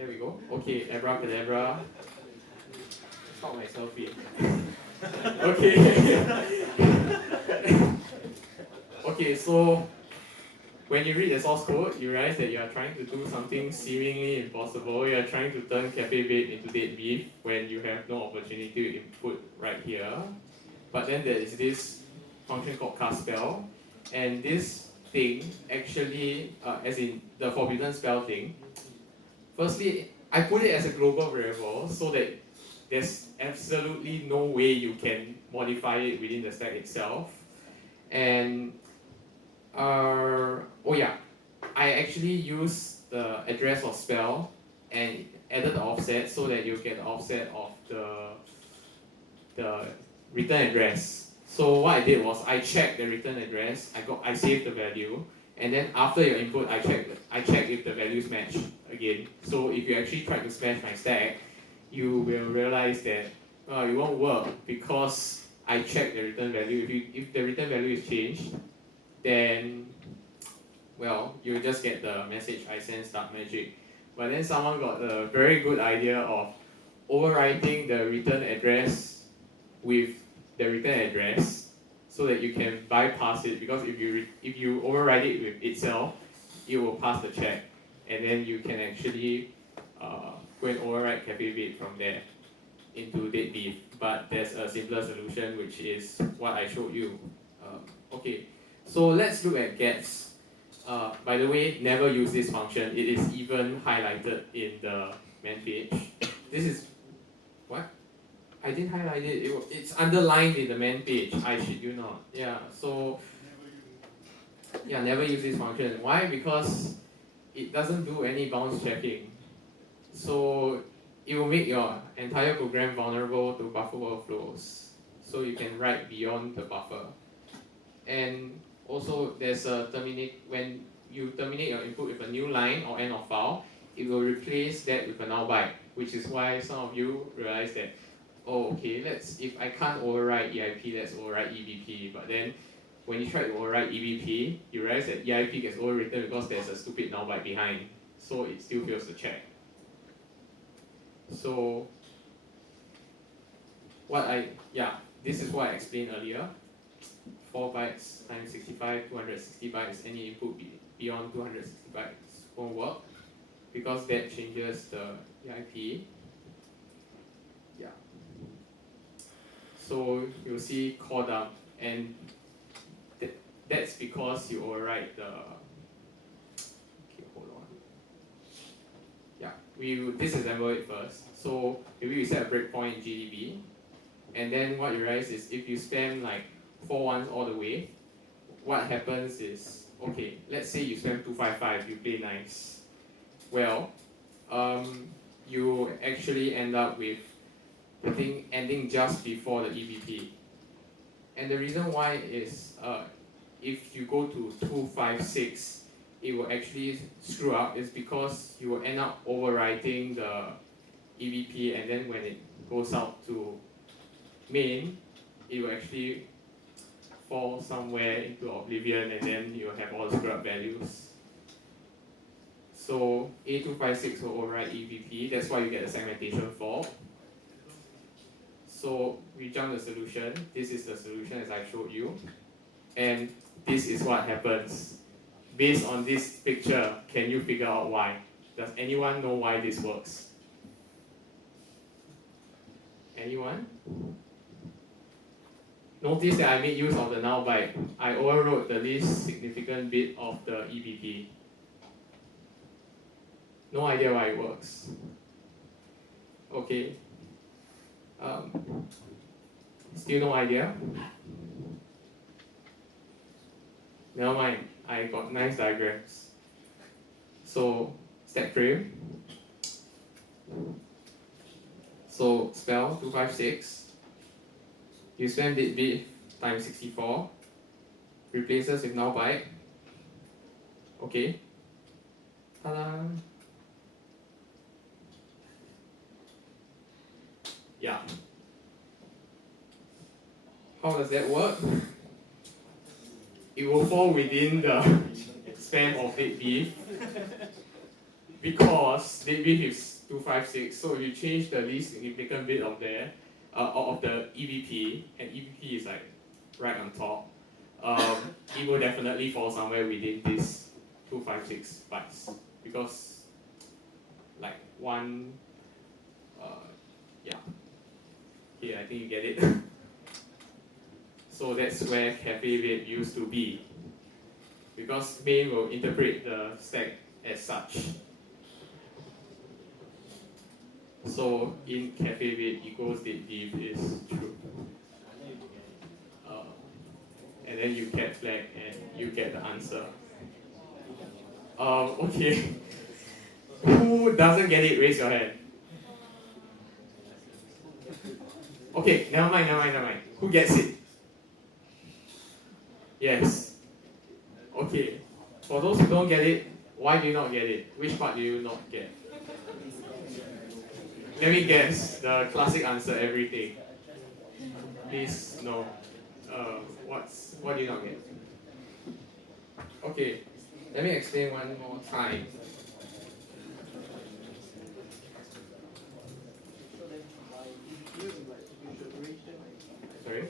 There we go. Okay, abracadabra. Stop my selfie. Okay. Okay, so when you read the source code, you realize that you are trying to do something seemingly impossible. You are trying to turn cafe bait into dead beef when you have no opportunity to input right here. But then there is this function called castSpell, and this thing actually, as in the forbidden spell thing, firstly, I put it as a global variable so that there's absolutely no way you can modify it within the stack itself. And oh yeah, I actually use the address of spell and added the offset so that you get the offset of the return address. So what I did was I checked the return address, I saved the value, and then after your input I checked if the values match again. So if you actually try to smash my stack, you will realize that it won't work because I checked the return value. If the return value is changed, then well, you just get the message I sense dark magic. But then someone got a very good idea of overwriting the return address with the return address so that you can bypass it, because if you override it with itself, it will pass the check, and then you can actually go and override cafe bait from there into dead beef. But there's a simpler solution, which is what I showed you. Okay, so let's look at gets. By the way, never use this function. It is even highlighted in the main page. This is what? I didn't highlight it. It's underlined in the main page. I shit you not. Yeah. So yeah, never use this function. Why? Because it doesn't do any bounce checking. So it will make your entire program vulnerable to buffer overflows. So you can write beyond the buffer. And also there's a terminate, when you terminate your input with a new line or end of file, it will replace that with a null byte, which is why some of you realize that, oh okay, if I can't override EIP, let's override EBP. But then when you try to override EBP, you realize that EIP gets overwritten because there's a stupid null byte behind. So it still fails to check. So this is what I explained earlier. 4 bytes times 65, 260 bytes, any input beyond 260 bytes won't work because that changes the EIP. Yeah. So you'll see call dump, and that's because you override the. Okay, hold on. Yeah, we disassemble it first. So maybe we set a breakpoint in GDB, and then what you realize is if you spam like 4 ones all the way, what happens is, okay, let's say you spam 255, you play nice. Well, you actually end up with the thing ending just before the EBP. And the reason why is if you go to 256, it will actually screw up, is because you will end up overwriting the EBP, and then when it goes out to main, it will actually fall somewhere into oblivion, and then you'll have all the screw up values. So A256 will override EBP, that's why you get a segmentation fault. So we jump the solution. This is the solution as I showed you. And this is what happens. Based on this picture, can you figure out why? Does anyone know why this works? Anyone? Notice that I made use of the null byte. I overrode the least significant bit of the EBP. No idea why it works. Okay. Still no idea? Never mind, I got nice diagrams. So, stack frame. So, spell 256. You spam deadbeat times 64. Replaces with null byte. Okay. Ta-da! Yeah. How does that work? It will fall within the span of dead beef. because date width is 256, so if you change the least significant bit of there, of the EVP, and EVP is like right on top, it will definitely fall somewhere within this 256 bytes, because like one, yeah, here I think you get it. So that's where cafe weight used to be, because main will interpret the stack as such. So in cafe weight equals date div is true. And then you cat flag and you get the answer. Okay. Who doesn't get it? Raise your hand. Okay, never mind. Who gets it? Yes. Okay. For those who don't get it, why do you not get it? Which part do you not get? Let me guess. The classic answer, everything. Please, no. What do you not get? Okay. Let me explain one more time. Sorry?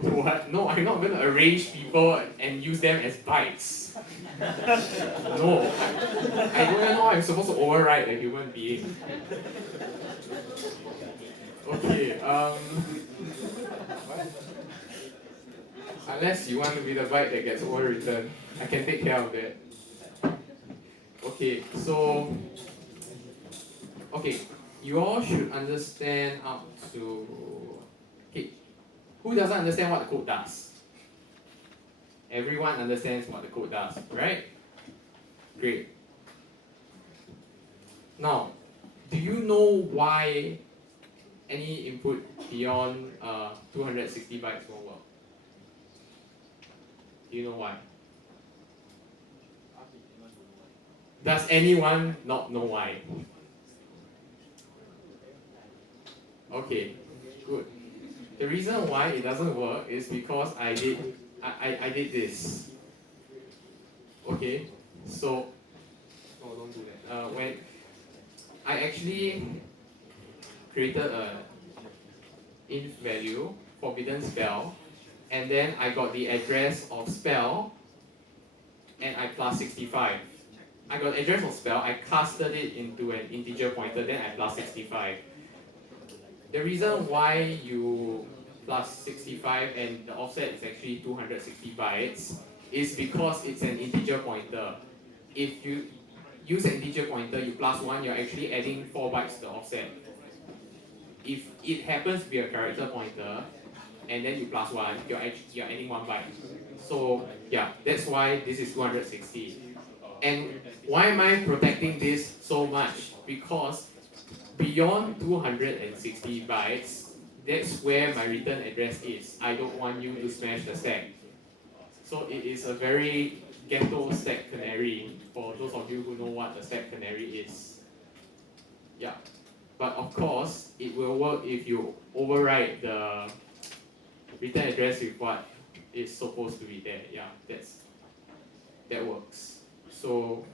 What? No, I'm not going to arrange people and use them as bytes. No. I don't even know I'm supposed to override a human being. Okay, unless you want to be the byte that gets overwritten, I can take care of that. Okay, so you all should understand up to who doesn't understand what the code does? Everyone understands what the code does, right? Great. Now, do you know why any input beyond 260 bytes won't work? Do you know why? Does anyone not know why? Okay, good. The reason why it doesn't work is because I did this. Okay, so don't do that. When I actually created a int value, forbidden spell, and then I got the address of spell, and I plus 65. I got the address of spell, I casted it into an integer pointer, then I plus 65. The reason why you plus 65 and the offset is actually 260 bytes is because it's an integer pointer. If you use an integer pointer, you plus 1, you're actually adding 4 bytes to the offset. If it happens to be a character pointer, and then you plus 1, you're adding 1 byte. So yeah, that's why this is 260. And why am I protecting this so much? Because beyond 260 bytes, that's where my return address is. I don't want you to smash the stack. So it is a very ghetto stack canary for those of you who know what a stack canary is. Yeah. But of course, it will work if you override the return address with what is supposed to be there. Yeah, that works. So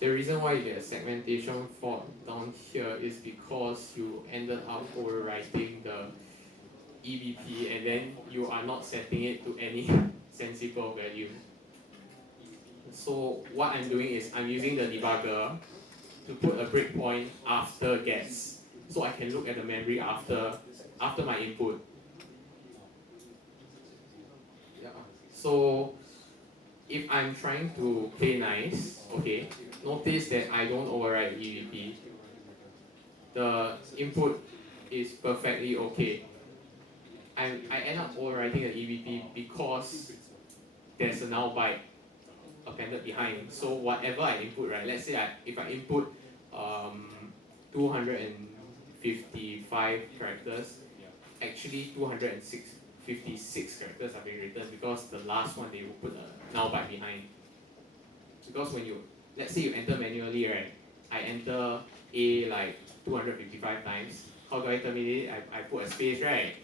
the reason why you get a segmentation fault down here is because you ended up overwriting the EVP and then you are not setting it to any sensible value. So what I'm doing is I'm using the debugger to put a breakpoint after gets, so I can look at the memory after my input. Yeah. So if I'm trying to play nice, okay, notice that I don't override EVP. The input is perfectly okay. I end up overwriting the EVP because there's a null byte appended behind. So whatever I input, right? Let's say if I input 255 characters, actually 256 characters are being written because the last one they will put a null byte behind. Because when you, let's say you enter manually, right? I enter A like 255 times. How do I terminate it? I put a space, right?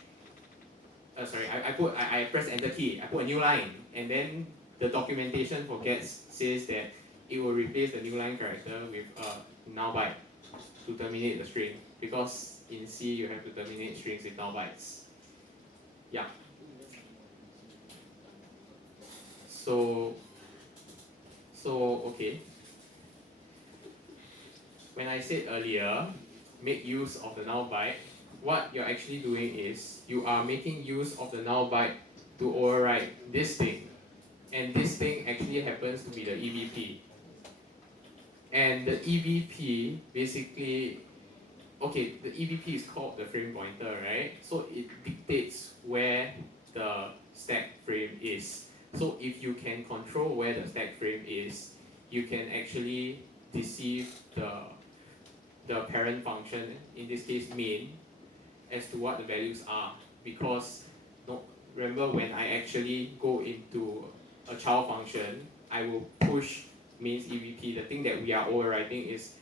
I press enter key. I put a new line, and then the documentation for gets says that it will replace the new line character with a null byte to terminate the string, because in C you have to terminate strings with null bytes. Yeah. So okay. When I said earlier, make use of the null byte, what you're actually doing is you are making use of the null byte to override this thing. And this thing actually happens to be the EBP. And the EBP basically, okay, the EBP is called the frame pointer, right? So it dictates where the stack frame is. So if you can control where the stack frame is, you can actually deceive the parent function, in this case main, as to what the values are. Because remember, when I actually go into a child function, I will push main's EBP. The thing that we are overwriting is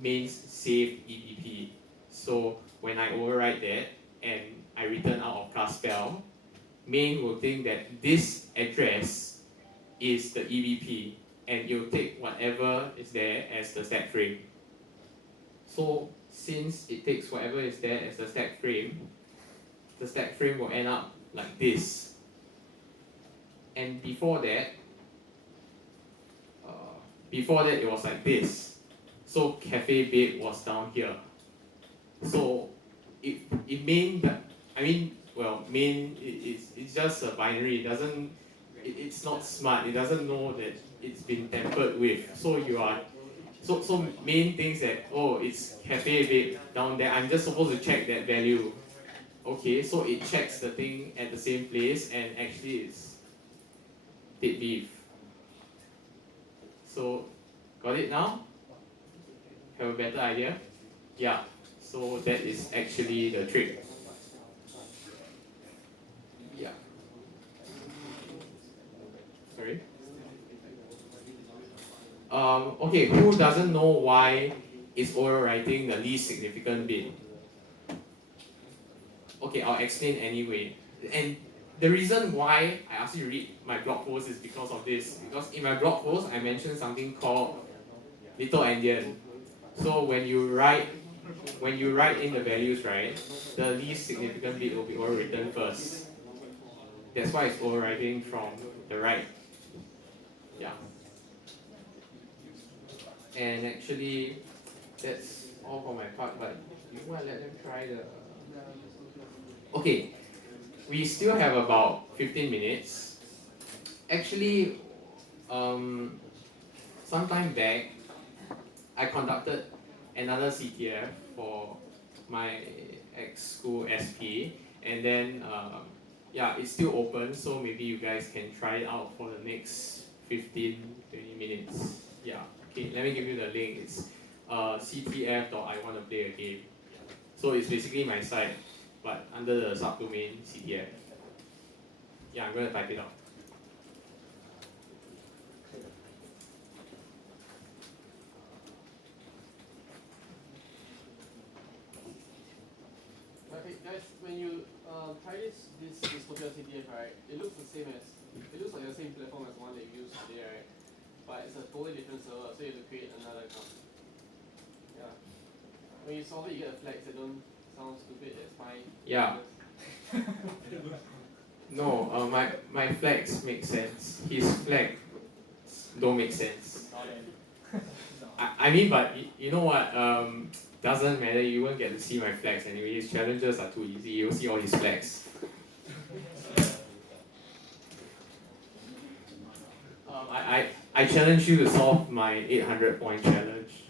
main's save EBP. So when I overwrite that and I return out of class spell, main will think that this address is the EBP, and you'll take whatever is there as the stack frame. So since it takes whatever is there as the stack frame will end up like this. And before that it was like this. So cafe bed was down here. So it main, main it's just a binary. It's not smart. It doesn't know that it's been tampered with. So so main thinks that, oh, it's cafe bed down there. I'm just supposed to check that value. Okay, so it checks the thing at the same place, and actually it's dead beef. So got it now? Have a better idea? Yeah. So that is actually the trick. Yeah. Sorry? Okay, who doesn't know why it's overwriting the least significant bit? Okay, I'll explain anyway. And the reason why I asked you to read my blog post is because of this. Because in my blog post, I mentioned something called little endian. So when you write in the values, right, the least significant bit will be overwritten first. That's why it's overwriting from the right. Yeah. And actually, that's all for my part, but you want to let them try the... Okay, we still have about 15 minutes. Actually, sometime back, I conducted another CTF for my ex-school SP, and then yeah, it's still open, so maybe you guys can try it out for the next 15-20 minutes. Yeah, okay, let me give you the link. It's ctf.iwanttoplayaGame. So it's basically my site, but under the subdomain CTF. Yeah, I'm going to type it out. Okay, guys, when you try this dystopia CTF, right, it looks like the same platform as the one that you used today, right? But it's a totally different server, so you have to create another account. Yeah. When you solve it, you get a flags that don't sound stupid. That's fine. Yeah. No, my flags make sense. His flags don't make sense. I mean, but you know what? Doesn't matter. You won't get to see my flags anyway. His challenges are too easy. You'll see all his flags. I challenge you to solve my 800-point challenge.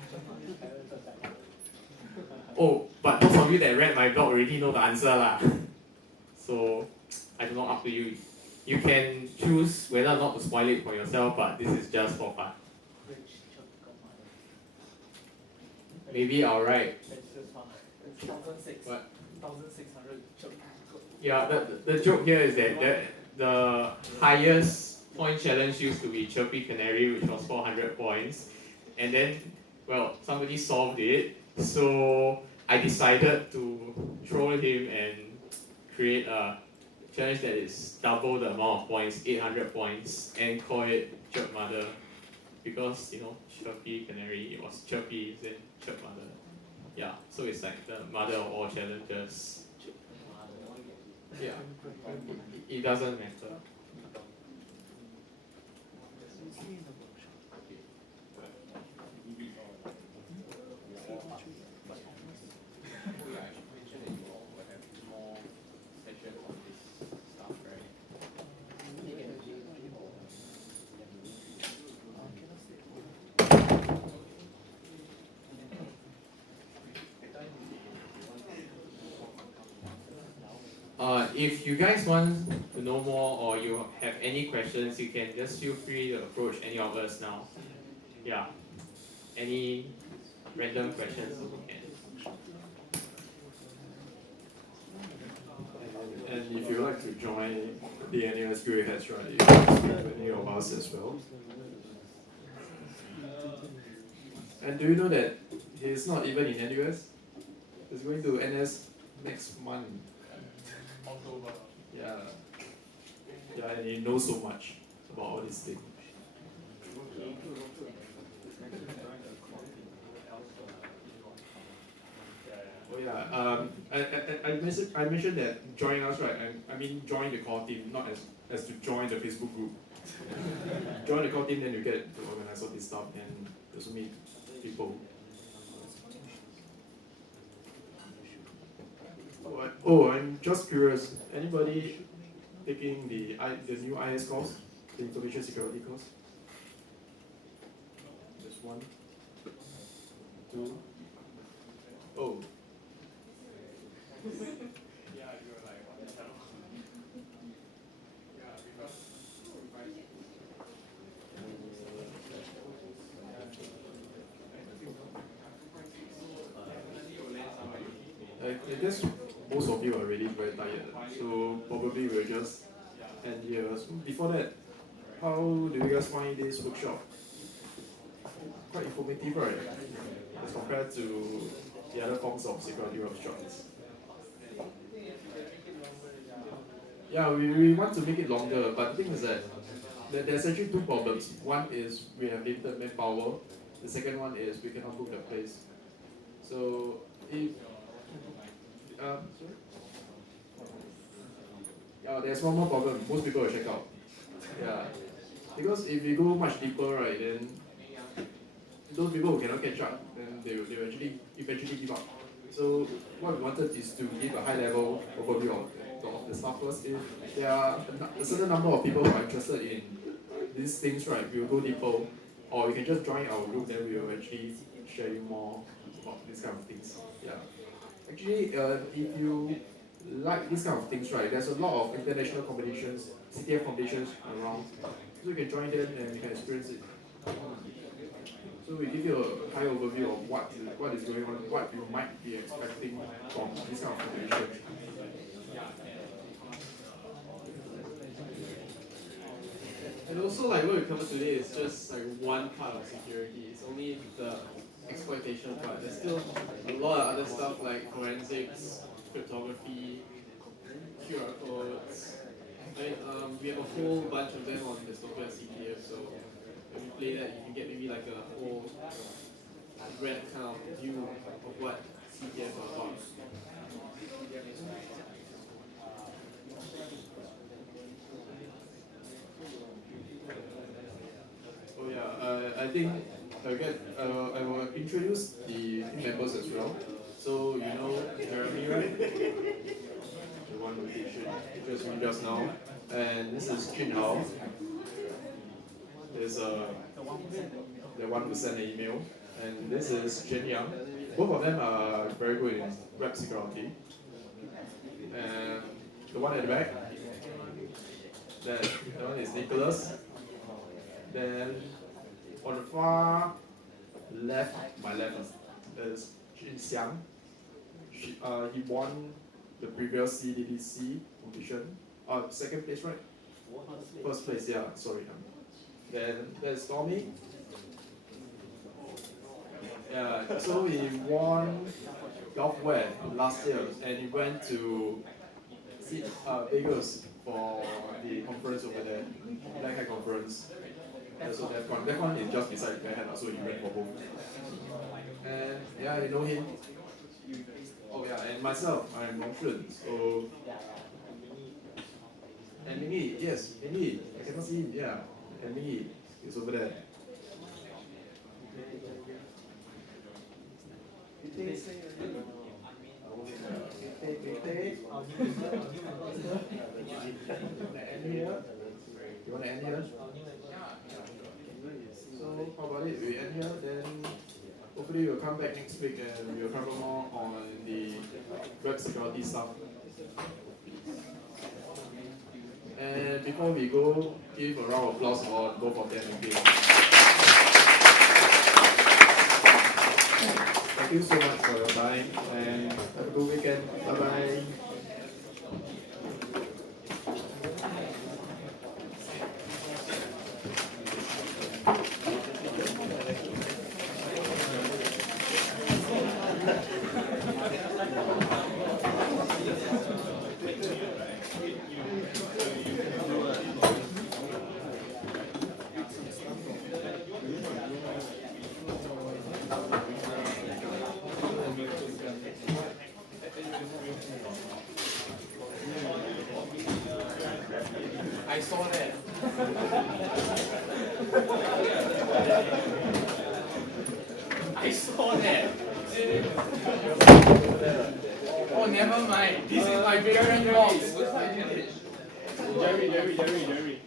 Oh, but those of you that read my blog already know the answer lah. So I don't know, up to you. You can choose whether or not to spoil it for yourself, but this is just for fun. Maybe I'll write. What? 1,600. Yeah, the joke here is that the highest point challenge used to be Chirpy Canary, which was 400 points. And then, well, somebody solved it. So I decided to troll him and create a challenge that is double the amount of points, 800 points, and call it Chirp Mother. Because, you know, chirpy canary, it was chirpy, then Chirp Mother. Yeah, so it's like the mother of all challenges. Yeah, it doesn't matter. If you guys want to know more or you have any questions, you can just feel free to approach any of us now. Yeah. Any random questions you can. And if you like to join the NUS GreyHats, right, you can speak to any of us as well. And do you know that he's not even in NUS? He's going to NS next month. October. Yeah. Yeah, and he knows so much about all these things. Oh yeah, I mentioned that join us, right? I mean join the core team, not as to join the Facebook group. Join the core team, then you get to organize all this stuff and also meet people. Oh, I'm just curious. Anybody taking the new IS course, the information security course? Just one, two. Oh. I guess most of you are already very tired, so probably we'll just end here. So before that, how do you guys find this workshop? Quite informative, right? As compared to the other forms of security workshops. Yeah, we want to make it longer, but the thing is that there's actually two problems. One is we have limited manpower. The second one is we cannot book the place. So if yeah, there's one more problem. Most people will check out. Yeah, because if we go much deeper, right, then those people who cannot catch up, then they will actually eventually give up. So what we wanted is to give a high level overview of the stuff first. If there are a certain number of people who are interested in these things, right, we will go deeper, or you can just join our group. Then we will actually share you more about these kind of things. Yeah. Actually, if you like these kind of things, right, there's a lot of international competitions, CTF competitions around, so you can join them and you can experience it. So we give you a high overview of what is going on, what you might be expecting from this kind of competitions. And also, like what we covered today is just like one part of security. It's only the exploitation part. There's still a lot of other stuff like forensics, cryptography, QR codes. I mean, we have a whole bunch of them on Dystopia CTF, so when you play that, you can get maybe like a whole red kind of view of what CTF are about. Oh yeah, I think I will introduce the team members as well. So you know Jeremy, right? The one who teaches me just now. And this is Jun Hao. There's the one who sent the email. And this is Jen Yang. Both of them are very good in web security. And the one at the back, that one is Nicholas. Then on the far left, my left, is Jin Xiang. He won the previous CDDC competition. Second place, right? First place, yeah, sorry. Then there's Tommy. Yeah, so he won Golfware last year and he went to Vegas for the conference over there, Black Hat conference. So that one is just beside Black Hat, so he went for both. And yeah, you know him. Oh yeah, and myself, I'm Motion. So and Mingy, yes, Mingy. I cannot see him. Yeah, and Mingy is over there. You want to end here? So how about it? We end here, then hopefully we'll come back next week and we'll cover more on the web security stuff. And before we go, give a round of applause for both of them again. Thank you so much for your time and have a good weekend. Bye bye. I saw that. I saw that. Oh, never mind. This is my favorite box. Jerry.